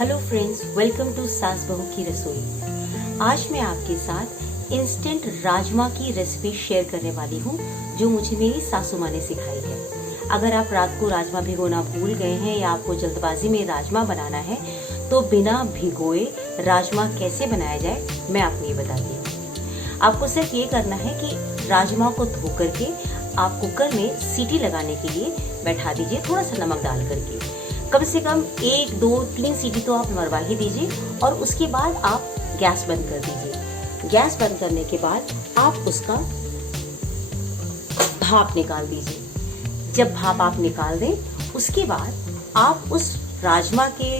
Hello friends, welcome to सास बहू की रसोई। आज मैं आपके साथ इंस्टेंट राजमा की रेसिपी शेयर करने वाली हूँ जो मुझे मेरी सासू माँ ने सिखाई है। अगर आप रात को राजमा भिगोना भूल गए हैं या आपको जल्दबाजी में राजमा बनाना है तो बिना भिगोए राजमा कैसे बनाया जाए मैं आपको ये बताती हूँ। आपको सिर्फ ये करना है कि राजमा को धो करके आप कुकर में सीटी लगाने के लिए बैठा दीजिए, थोड़ा सा नमक डाल करके। कम से कम 1, 2, 3 सीटी तो आप मरवा ही दीजिए और उसके बाद आप गैस बंद कर दीजिए। गैस बंद करने के बाद आप उसका भाप निकाल दीजिए। जब भाप आप निकाल दें उसके बाद आप उस राजमा के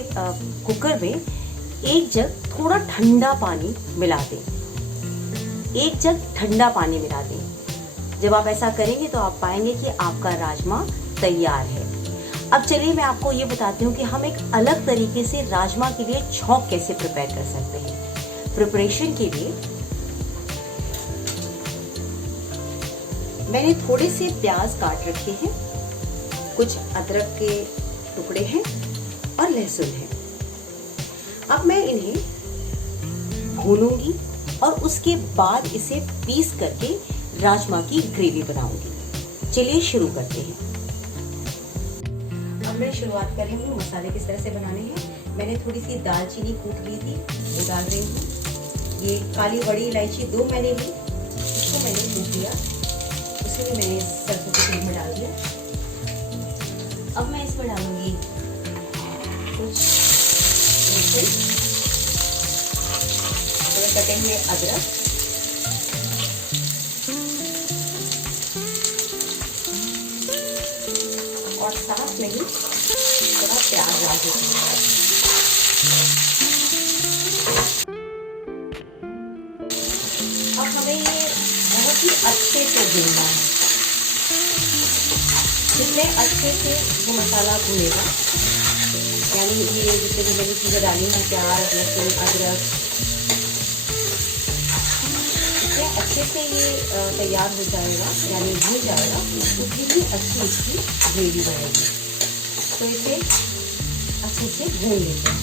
कुकर में एक जग थोड़ा ठंडा पानी मिला दें। एक जग ठंडा पानी मिला दें। जब आप ऐसा करेंगे तो आप पाएंगे कि आपका राजमा तैयार है। अब चलिए मैं आपको ये बताती हूँ कि हम एक अलग तरीके से राजमा के लिए छौंक कैसे प्रिपेयर कर सकते हैं। प्रिपरेशन के लिए मैंने थोड़े से प्याज काट रखे हैं, कुछ अदरक के टुकड़े हैं और लहसुन है। अब मैं इन्हें भूनूंगी और उसके बाद इसे पीस करके राजमा की ग्रेवी बनाऊंगी। चलिए शुरू करते हैं। अब मैं शुरुआत कर रही हूँ मसाले किस तरह से बनाने हैं। मैंने थोड़ी सी दालचीनी कूट ली थी, वो डाल रही हूँ। ये काली बड़ी इलायची 2 मैंने ली, इसको मैंने कूट लिया, उसे भी मैंने सरसों के तेल में डाल दिया। अब मैं इसमें डालूंगी कुछ कटे हुए अदरक, और साथ में ही थोड़ा प्याज डाल देती हूँ। अब हमें ये बहुत ही अच्छे से भूनना है। जितने अच्छे से वो मसाला भुनेगा, यानी ये जितने भी मैंने चीज़ें डाली हैं, प्याज, लहसुन, अदरक, जितने अच्छे से ये तैयार हो जाएगा यानी भून जाएगा, उतनी ही अच्छी इसकी ग्रेवी बनेगी। तो इसे अच्छे से भून लेते हैं।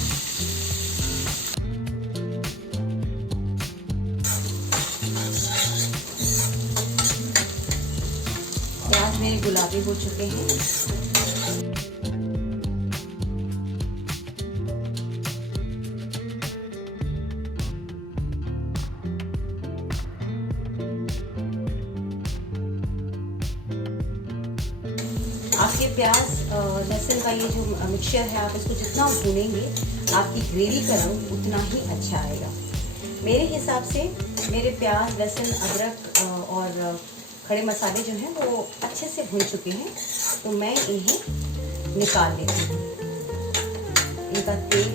प्याज मेरे गुलाबी हो चुके हैं। आप ये प्याज लहसुन का ये जो मिक्सचर है, आप इसको जितना भूनेंगे आपकी ग्रेवी का रंग उतना ही अच्छा आएगा। मेरे हिसाब से मेरे प्याज, लहसुन, अदरक और खड़े मसाले जो हैं वो अच्छे से भून चुके हैं, तो मैं इन्हें निकाल लेती हूँ। इनका तेल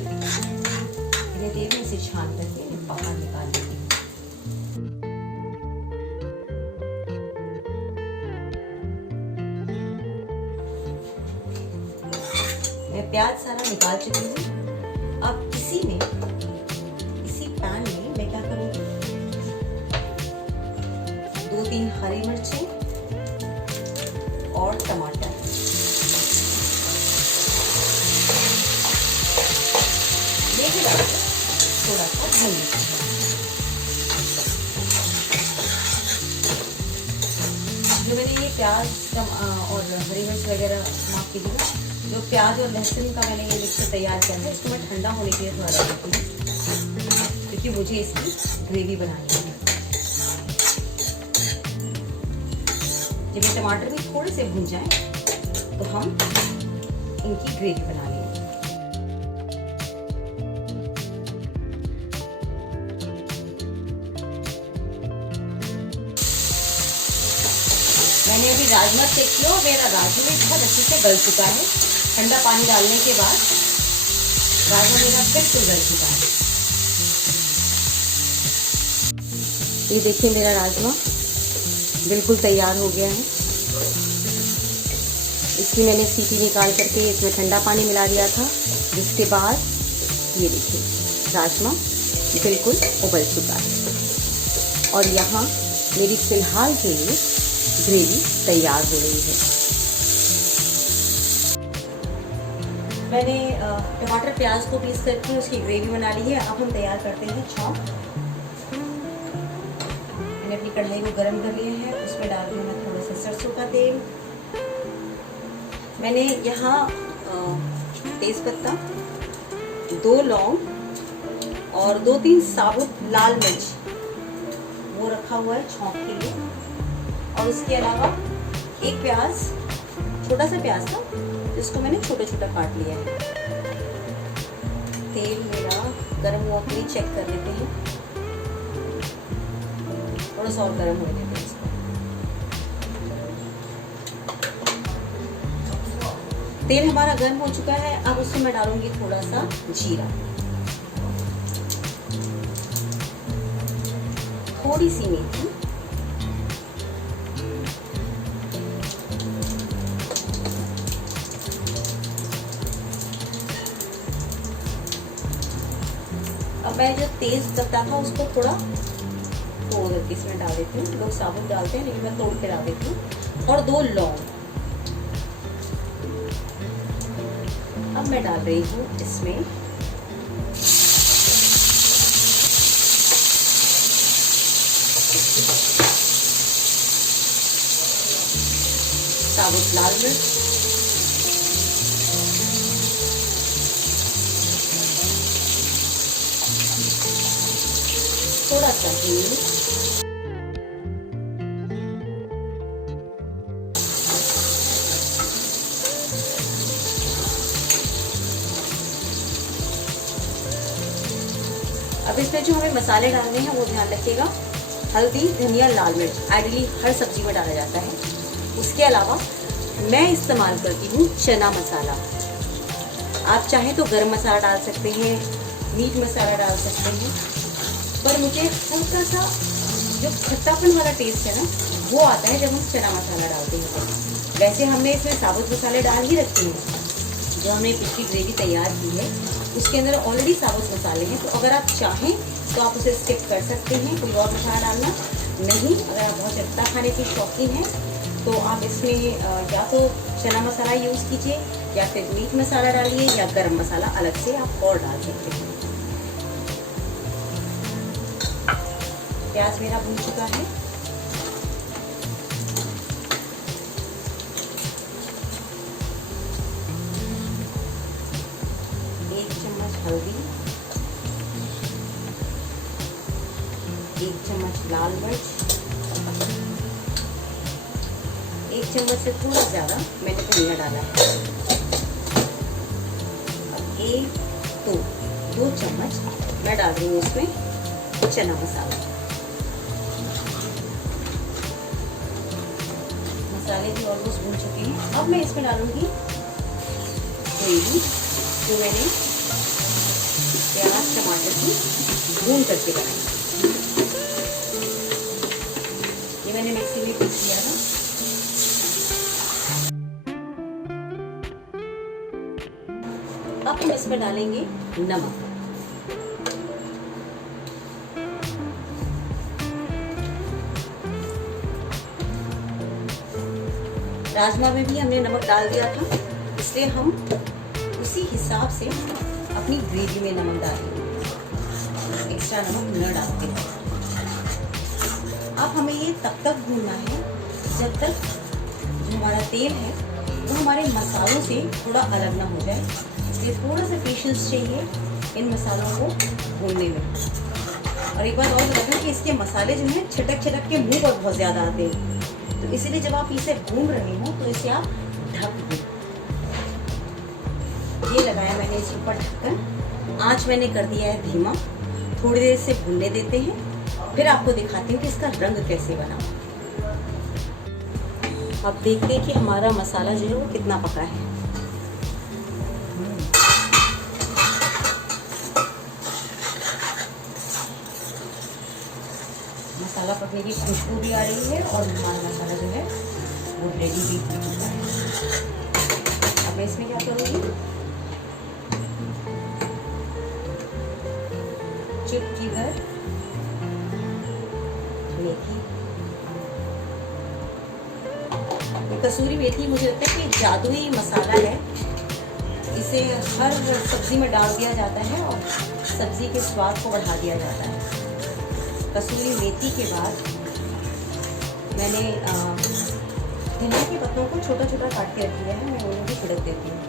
में इसे छान करके बाहर निकाल लेती हूँ। मैं प्याज सारा निकाल चुकी हूँ। अब इसी पैन में मैं क्या करूँगी, 2-3 हरी मिर्चें और टमाटर, ये भी डालकर थोड़ा सा भून लेती हूँ। जो मैंने ये प्याज और हरी मिर्च वगैरह, माफ कीजिएगा, जो प्याज और लहसुन का मैंने ये मिक्सचर तैयार किया है, इसको मैं ठंडा होने के लिए थोड़ा रख देती हूँ, क्योंकि मुझे इसकी ग्रेवी बनानी है। जब ये टमाटर भी थोड़े से भून जाएं तो हम इनकी ग्रेवी बना लेंगे। मैंने अभी राजमा चेक किया और मेरा राजमा भी बहुत अच्छे से गल चुका है। ठंडा पानी डालने के बाद राजमा मेरा बिल्कुल गल चुका है। ये देखिए मेरा राजमा बिल्कुल तैयार हो गया है। इसकी मैंने सीटी निकाल करके इसमें ठंडा पानी मिला दिया था, जिसके बाद ये देखिए राजमा बिल्कुल उबल चुका है और यहाँ मेरी फिलहाल के लिए ग्रेवी तैयार हो रही है। मैंने टमाटर प्याज को पीस करके उसकी ग्रेवी बना ली है। अब हम तैयार करते हैं चॉप। मैंने अपनी कढ़ाई को गर्म कर लिया है, उसमें डाल रही हूँ मैं थोड़ा सा सरसों का तेल। मैंने यहाँ तेज़पत्ता, 2 लौंग और 2-3 साबुत लाल मिर्च वो रखा हुआ है छौंक के लिए। और उसके अलावा एक प्याज, छोटा सा प्याज था जिसको मैंने छोटा छोटा काट लिया है। तेल मेरा गर्म हुआ कि नहीं चेक कर लेते हैं, थोड़ा सा और गर्म होने देते हैं इसको। तेल हमारा गर्म हो चुका है। अब उसमें मैं डालूंगी थोड़ा सा जीरा, थोड़ी सी मेथी, अब मैं जो तेज पत्ता था उसको थोड़ा तोड़ करके इसमें डाल देती हूँ। लोग साबुत डालते हैं लेकिन मैं तोड़ के डाल देती हूँ। और 2 लौंग। अब मैं डाल रही हूँ इसमें साबुत लाल मिर्च, थोड़ा सा हींग, अब इसमें जो हमें मसाले डालने हैं वो ध्यान रखिएगा। हल्दी, धनिया, लाल मिर्च आइडियली हर सब्जी में डाला जाता है। उसके अलावा मैं इस्तेमाल करती हूँ चना मसाला। आप चाहें तो गरम मसाला डाल सकते हैं, मीट मसाला डाल सकते हैं, पर मुझे हल्का सा जो खट्टापन वाला टेस्ट है ना वो आता है जब हम चना मसाला डालते हैं। वैसे हमने इसमें साबुत मसाले डाल ही रखे हैं। जो हमने पिछली ग्रेवी तैयार की है उसके अंदर ऑलरेडी साबुत मसाले हैं, तो अगर आप चाहें तो आप उसे स्किप कर सकते हैं, कोई और मसाला डालना नहीं। अगर आप बहुत चटपटा खाने की शौकीन हैं तो आप इसमें या तो चना मसाला यूज़ कीजिए या फिर मीट मसाला डालिए या गरम मसाला अलग से आप और डाल सकते हैं। प्याज मेरा भून चुका है। हल्दी, 1 चम्मच लाल मिर्च, 1 चम्मच से थोड़ा ज़्यादा मैंने धनिया डाला है। अब 2 चम्मच मैं डाल रही हूँ इसमें चना मसाला। मसाले भी ऑलमोस्ट भून चुके हैं। अब मैं इसमें डालूंगी ग्रेवी जो मैंने प्याज टमाटर की भून करके बनाई। ये मैंने मिक्सी में पीस लिया था। अब हम इसमें डालेंगे नमक। राजमा में भी हमने नमक डाल दिया था, इसलिए हम उसी हिसाब से अपनी ग्रेवी में नमक डालेंगे, एक्स्ट्रा नमक न डालते हैं। अब हमें ये तब तक भूनना है जब तक जो हमारा तेल है वो हमारे मसालों से थोड़ा अलग ना हो जाए। इसलिए थोड़ा सा पेशेंस चाहिए इन मसालों को भूनने में। और एक बात और बताऊं कि इसके मसाले जो हैं छटक छटक के मुंह पर बहुत ज़्यादा आते हैं, तो इसीलिए जब आप इसे भून रहे हो तो इसे आप ढक दें। ये लगाया मैंने इसके ऊपर ढक्कन। आँच मैंने कर दिया है धीमा। थोड़ी देर से भूनने देते हैं, फिर आपको दिखाती हूँ कि इसका रंग कैसे बना। अब देखते हैं कि हमारा मसाला जो है वो कितना पका है। मसाला पकने की खुशबू भी आ रही है और हमारा मसाला जो है वो रेडी भी हो चुका है। अब मैं इसमें क्या करूँगी, चुटकी भर मेथी। कसूरी मेथी मुझे लगता है कि जादुई मसाला है, इस इसे हर सब्जी में डाल दिया जाता है और सब्जी के स्वाद को बढ़ा दिया जाता है। कसूरी मेथी के बाद मैंने धनिया के पत्तों को छोटा छोटा काट के रख लिया है, मैं उन्हें भी छिड़क देती हूँ।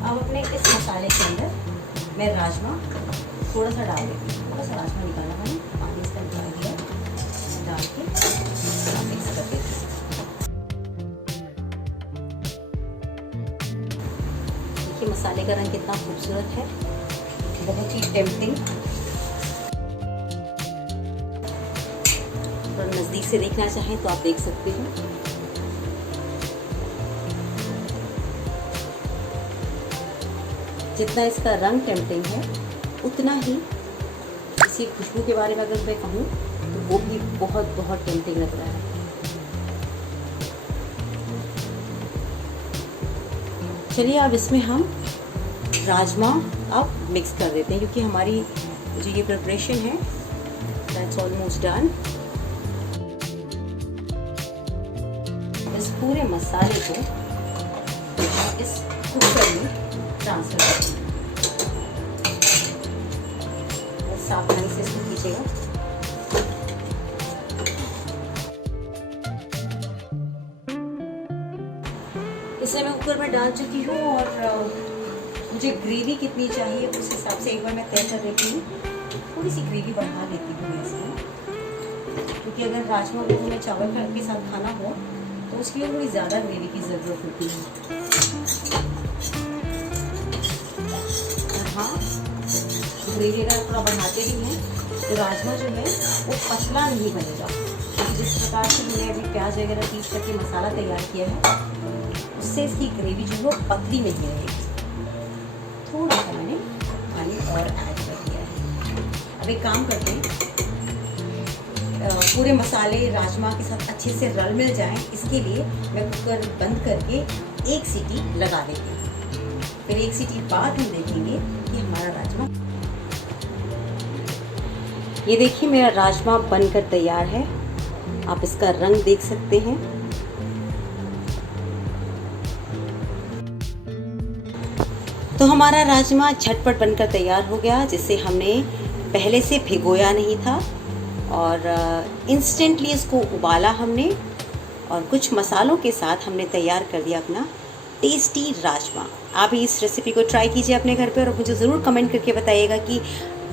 अब अपने इस मसाले के अंदर मैं राजमा थोड़ा सा डाल देती हूँ। थोड़ा सा राजमा निकाला मैंने, पानी इसका निकाल दिया, डाल के मिक्स कर देती हूँ। देखिए मसाले का रंग कितना खूबसूरत है, बहुत ही टेम्पटिंग। थोड़ा नज़दीक से देखना चाहें तो आप देख सकते हो। जितना इसका रंग टेम्पटिंग है उतना ही इसी खुशबू के बारे में अगर मैं कहूँ तो वो भी बहुत बहुत टेम्पटिंग लग रहा है। चलिए अब इसमें हम राजमा अब मिक्स कर देते हैं, क्योंकि हमारी जो ये प्रिपरेशन है दैट्स ऑलमोस्ट डन। इस पूरे मसाले को इस कुकर में ट्रांसफर करते हैं। सावधानी से इसको कीजिएगा। इसे मैं कुकर में डाल चुकी हूँ और मुझे ग्रेवी कितनी चाहिए उस हिसाब से एक बार मैं तय कर लेती हूँ। थोड़ी सी ग्रेवी बढ़ा लेती हूँ इसमें, क्योंकि अगर राजमा को हमें चावल के साथ खाना हो तो उसके लिए थोड़ी ज़्यादा ग्रेवी की ज़रूरत होती है। हाँ, ग्रेवी अगर थोड़ा बढ़ाते भी हैं तो राजमा जो है वो पतला नहीं बनेगा, क्योंकि जिस प्रकार से मैंने अभी प्याज वगैरह पीस करके मसाला तैयार किया है उससे इसकी ग्रेवी जो है वो पतली नहीं रहेगी। थोड़ा सा मैंने पानी और ऐड कर दिया है। अब एक काम करते हैं, पूरे मसाले राजमा के साथ अच्छे से रल मिल जाएं, इसके लिए मैं कुकर बंद करके एक सीटी लगा देती हूँ। फिर एक सीटी बाद हम देखेंगे कि हमारा राजमा। ये देखिए मेरा राजमा बनकर तैयार है, आप इसका रंग देख सकते हैं। तो हमारा राजमा झटपट बनकर तैयार हो गया, जिसे हमने पहले से भिगोया नहीं था और इंस्टेंटली इसको उबाला हमने और कुछ मसालों के साथ हमने तैयार कर दिया अपना टेस्टी राजमा। आप भी इस रेसिपी को ट्राई कीजिए अपने घर पे और मुझे ज़रूर कमेंट करके बताइएगा कि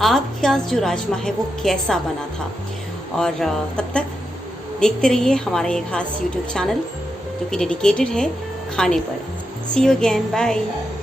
आपका जो राजमा है वो कैसा बना था। और तब तक देखते रहिए हमारा ये खास यूट्यूब चैनल जो कि डेडिकेटेड है खाने पर। सी यू अगेन, बाय।